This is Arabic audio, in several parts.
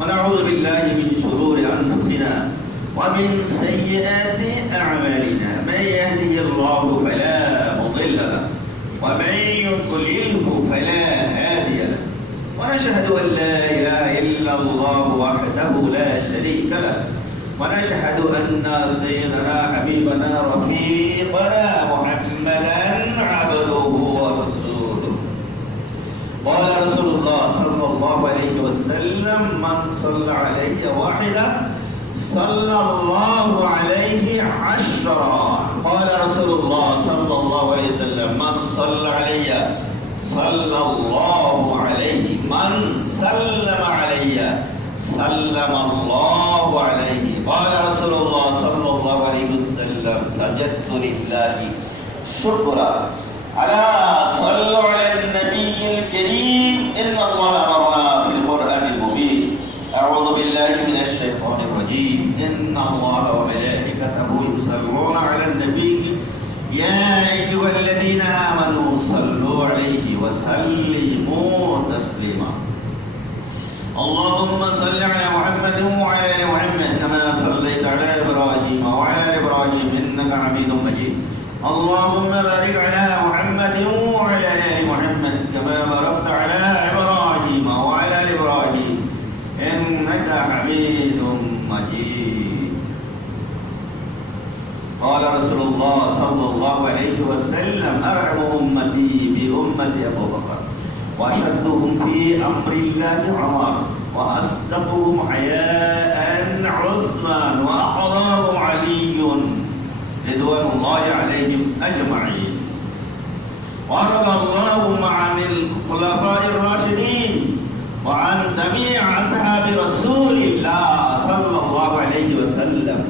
ونعوذ بالله من شرور أنفسنا ومن سيئات أعمالنا من يهده الله فلا مضل له ومن يضلله فلا هادي له ونشهد أن لا إله إلا الله وحده لا شريك له ونشهد أن سيدنا حبيبنا رفيقنا محمدا عبده ورسوله قال رسول الله صلى الله عليه وسلم من صلى علي واحدة صلى الله عليه عشرا قال رسول الله صلى الله عليه وسلم من صلى علي صلى الله عليه من سلم علي سلم الله عليه قال رسول الله صلى الله عليه وسلم سجدت لله شكرا على صلوا على النبي الكريم إن الله أمرنا في القرآن المبين أعوذ بالله من الشيطان الرجيم إن الله وملائكته يصلون على النبي يا أيها الذين آمنوا صلوا عليه وسلموا تسليما اللهم صل على محمد وعلى آل محمد كما صليت على إبراهيم وعلى آل إبراهيم إنك حميد مجيد اللهم بارك على محمد وعلى آل محمد كما باركت على إبراهيم وعلى آل إبراهيم إنك حميد مجيد قال رسول الله صلى الله عليه وسلم أرحم أمتي بأمة أبو بكر وأشدهم في أمر الله عمر وأصدقهم حياء عثمان وأحضرهم علي رضوان الله عليهم أجمعين وارض اللهم عن الخلفاء الراشدين وعن جميع أصحاب رسول الله صلى الله عليه وسلم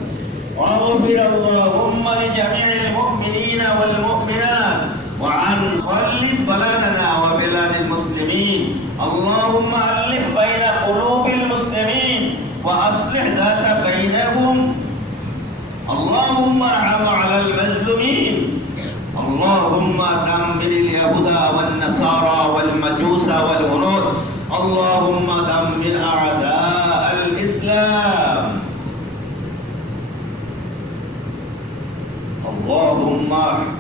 واغفر اللهم لجميع المؤمنين والمؤمنات وعن خلد بلدنا وبلاد المسلمين اللهم ألف بين قلوب المسلمين وأصلح ذات بينهم اللهم ارحم على المظلومين اللهم دمر اليهود والنصارى والمجوس والهنود اللهم دمر أعداء الإسلام اللهم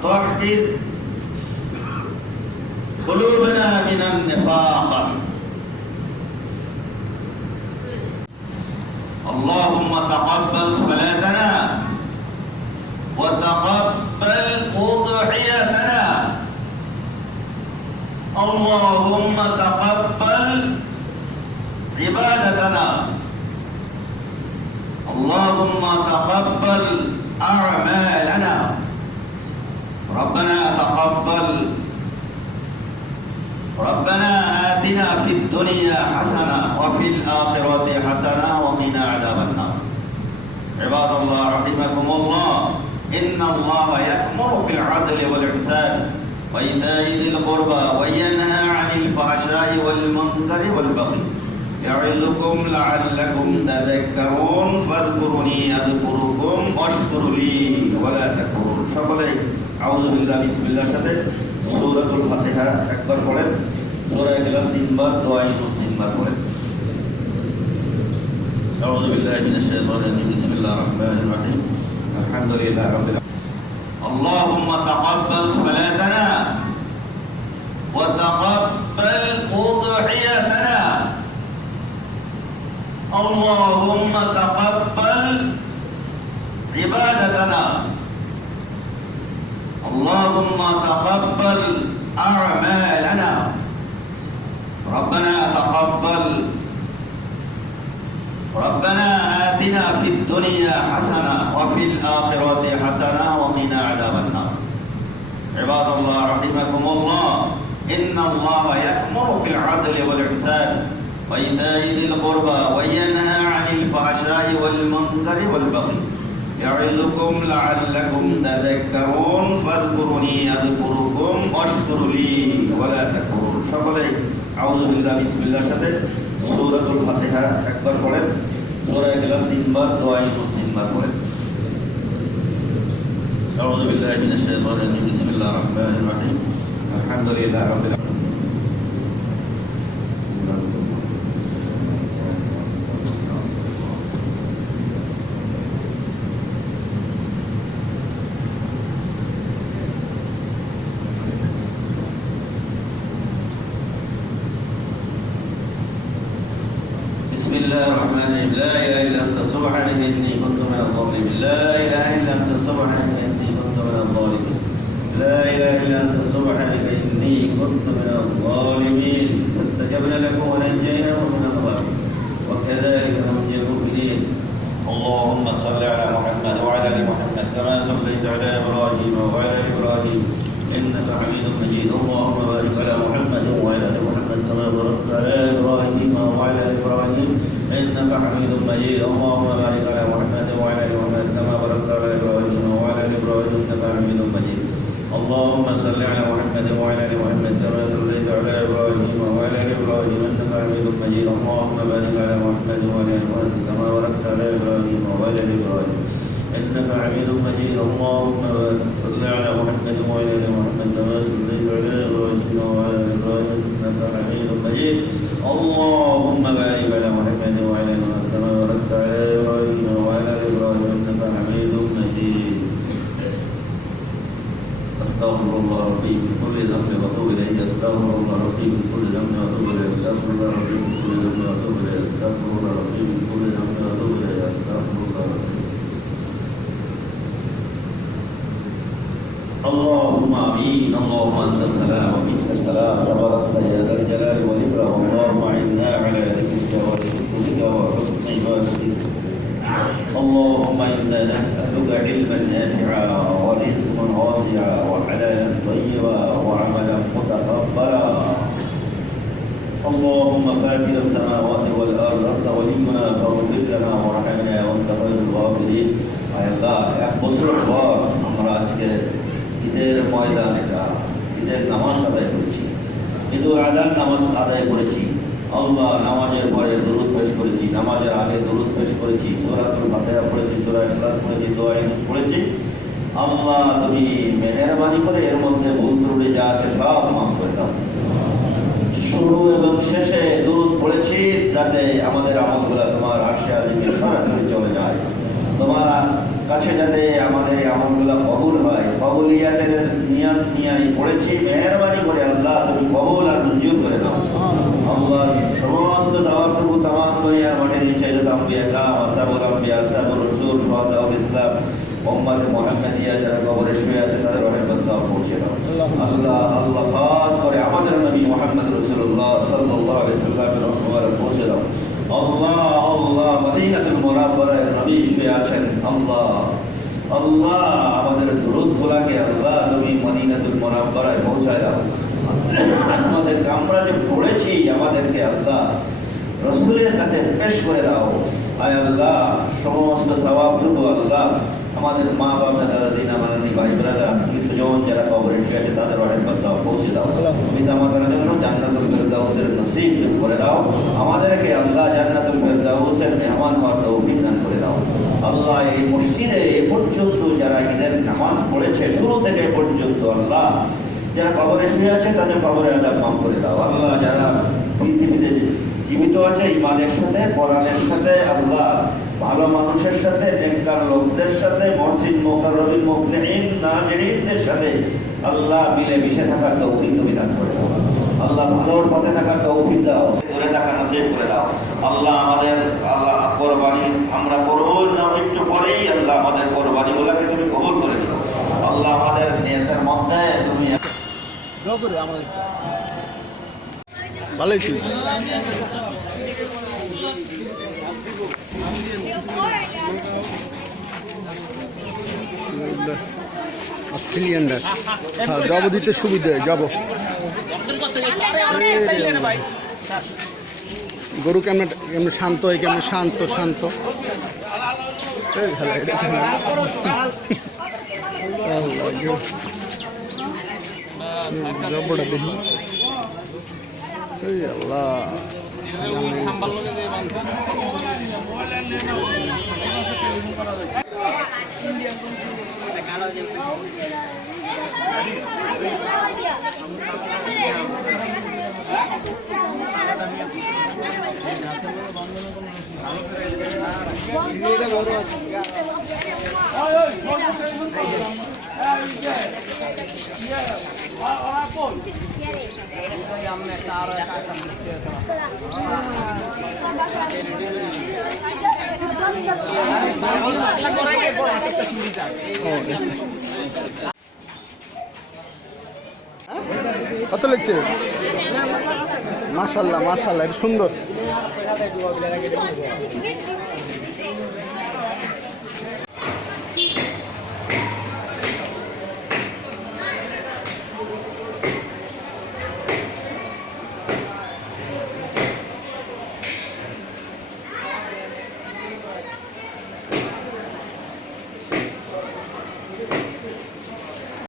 طهر قلوبنا من النفاق اللهم تقبل صلاتنا وتقبل أضحيتنا اللهم تقبل عبادتنا اللهم تقبل أعمالنا ربنا تقبل ربنا آتنا في الدنيا حسنة وفي الآخرة حسنة وقنا عذاب النار عباد الله رحمكم الله إن الله يأمر بالعدل والإحسان وإيتاء ذي القربى وينهى عن الفحشاء والمنكر والبغي يعظكم لعلكم تذكرون فاذكروني أذكركم واشكروا لي ولا تكفرون সকলে আউযু বিল্লাহি বিসমিল্লাহর সাথে সূরাতুল ফাতিহা একবার পড়েন সূরা ইখলাস তিনবার দোয়া ইউনুস তিনবার পড়েন আউযু বিল্লাহি মিনাশ শাইতানির রাজিম বিসমিল্লাহির রহমানির রহিম আলহামদুলিল্লাহি রাব্বিল আলামিন اللهم تقبل صلاتنا وتقبل أضحيتنا اللهم تقبل عبادتنا اللهم تقبل أعمالنا ربنا تقبل ربنا آتنا في الدنيا حسنة وفي الآخرة حسنة وقنا عذاب النار عباد الله رحمكم الله إن الله يأمر بالعدل والإحسان وإيتاء ذي القربى وينهى عن الفحشاء والمنكر والبغي يعظكم لعلكم تذكرون فاذكروني أذكركم واشكروا لي ولا تكفرون সকলে আউযু বিল্লাহি বিসমিল্লাহর সাথে সূরাতুল ফাতিহা একবার পড়েন সূরা ইখলাস তিনবার দোয়া ইউনুস তিনবার পড়েন আউযু বিল্লাহি মিনাশ শাইতানির রাজিম বিসমিল্লাহির রহমানির রহিম আলহামদুলিল্লাহি রাব্বিল আলামিন الظالمين لا إله إلا أنت سبحانك إني كنت من الظالمين لا إله إلا أنت سبحانك إني كنت من الظالمين لا إله إلا أنت سبحانك إني كنت من الظالمين فاستجبنا لكم ونجيناكم من الغم وكذلك ننجي المؤمنين اللهم صل على محمد وعلى آل محمد كما صليت على إبراهيم وعلى آل إبراهيم إنك حميد مجيد اللهم بارك على محمد وعلى آل محمد كما باركت على إبراهيم وعلى آل إبراهيم إنك حميد مجيد اللهم بارك على محمد وعلى آل محمد كما باركت على إبراهيم وعلى آل إبراهيم إنك حميد مجيد اللهم صل على محمد وعلى آل محمد كما صليت على إبراهيم وعلى آل إبراهيم إنك حميد مجيد اللهم بارك على محمد وعلى آل محمد كما باركت على إبراهيم وعلى آل إبراهيم إنك حميد مجيد اللهم صل على محمد وعلى آل محمد كما صليت على إبراهيم وعلى آل إبراهيم إنك حميد مجيد اللهم بارك على محمد وعلى آل محمد كما باركت على إبراهيم وعلى آل إبراهيم إنك حميد مجيد أستغفر الله ربي من كل ذنب وأتوب إليه أستغفر الله ربي من كل ذنب وأتوب إليه أستغفر الله ربي من كل ذنب وأتوب إليه أستغفر الله ربي من كل ذنب وأتوب إليه أستغفر الله ربي اللهم آمين اللهم أنت السلام ومنك السلام تبارك يا ذا الجلال والإكرام اللهم أعنا على ذكرك وشكرك وحسن عبادتك اللهم إنا نسألك علما نافعا ورزقا واسعا وحلالا طيبا وعملا متقبلا اللهم فاطر السماوات والأرض أنت ولينا فاغفر لنا وارحمنا وأنت خير الغافرين আয় আল্লাহ এক বছর পর আমরা আজকে ঈদের ময়দান ঈদের নামাজ আদায় করেছি ঈদুল আজহার নামাজ আদায় করেছি আল্লাহ নামাজের পরে দুরূদ পেশ করেছি নামাজের আগে দুরূদ পেশ করেছি সূরাতুল ফাতিহা পড়েছি সূরা ইখলাস পড়েছি দোয়া পড়েছি আল্লাহ তুমি মেহেরবানি করে এর মধ্যে ভুল ত্রুটি যা আছে সব মাফ করে দাও শুরু এবং শেষে দুরূদ পড়েছি যাতে আমাদের আমলগুলো তোমার আরশে আজিমে সরাসরি চলে যায় তোমার কাছে যাতে আমাদের আমলগুলো কবুল হয় কবুলিয়াতের নিয়ত নিয়ে পড়েছি মেহেরবানি করে আল্লাহ তুমি কবুল আর মঞ্জুর করে দাও আল্লাহ সমস্ত দাওয়াতটুকু তামাম করে আর মাঠের নিচে যত আম্বিয়া কাম আসহাবুল আম্বিয়া আসহাবুর রাসূল শুহাদাউল ইসলাম উম্মতে মুহাম্মাদিয়া যারা কবরে শুয়ে আছে তাদের রহের বাসাও পৌঁছে দাও আল্লাহ আল্লাহ খাস করে আমাদের নবী মুহাম্মদ রাসূলুল্লাহ সাল্লাল্লাহু আলাইহি ওয়াসাল্লামের রহমতে পৌঁছে দাও আল্লাহ আল্লাহ মদিনাতুল মুনাওয়ারায় নবী শুয়ে আছেন আল্লাহ আল্লাহ আমাদের দুরূদগুলোকে আল্লাহ তুমি মদিনাতুল মুনাওয়ারায় পৌঁছায় দাও আমাদের আমরা যে পড়েছি আমাদেরকে আল্লাহ রাসূলের কাছে পেশ করে দাও আয় আল্লাহ সমস্ত সওয়াবটুকু আল্লাহ আমাদের মা বাবা দাদা দিনা মানানি ভাই ব্রাদার আত্মীয় স্বজন যারা কবরে শুয়ে আছে তাদের রহের বাসাও পৌঁছে দাও পিতা মাতার জন্য জান্নাতুল ফেরদাউসের নসিব করে দাও আমাদেরকে আল্লাহ জান্নাতুল ফেরদাউসের মেহমান হওয়ার তৌফিক দান করে দাও আল্লাহ এই মসজিদে এ পর্যন্ত যারা ঈদের নামাজ পড়েছে শুরু থেকে পর্যন্ত আল্লাহ যারা কবরে শুয়ে আছে তাদের কবরে আযাব মাফ করে দাও আল্লাহ যারা পৃথিবীতে জীবিত আছে ইমানের সাথে কোরআনের সাথে আল্লাহ ভালো মানুষের সাথে নেককার লোকদের সাথে মসজিদ মুকাররমিন মুকলিমিন নাজিরিনদের সাথে আল্লাহ মিলে মিশে থাকার তৌফিক তুমি দান করে দাও আল্লাহ ভালোর পথে থাকার তৌফিক দাও দূরে থাকা নসিব করে দাও আল্লাহ আমাদের আল্লাহ কুরবানি আমরা করব না একটু পরেই আল্লাহ আমাদের কুরবানিগুলোকে তুমি কবুল করে নিও আল্লাহ আমাদের নিয়তের মধ্যে তুমি দোয়া করে আমাদের ভালোই ছিল অস্ট্রেলিয়ানরা হ্যাঁ যাব দিতে সুবিধা যাব গরু কেমন কেমন শান্ত হয় কেমন শান্ত শান্ত জবটা দেখি আল্লাহ বন্ধ কত লাগছে? মাশাল্লাহ মাশাল্লাহ, এটা সুন্দর।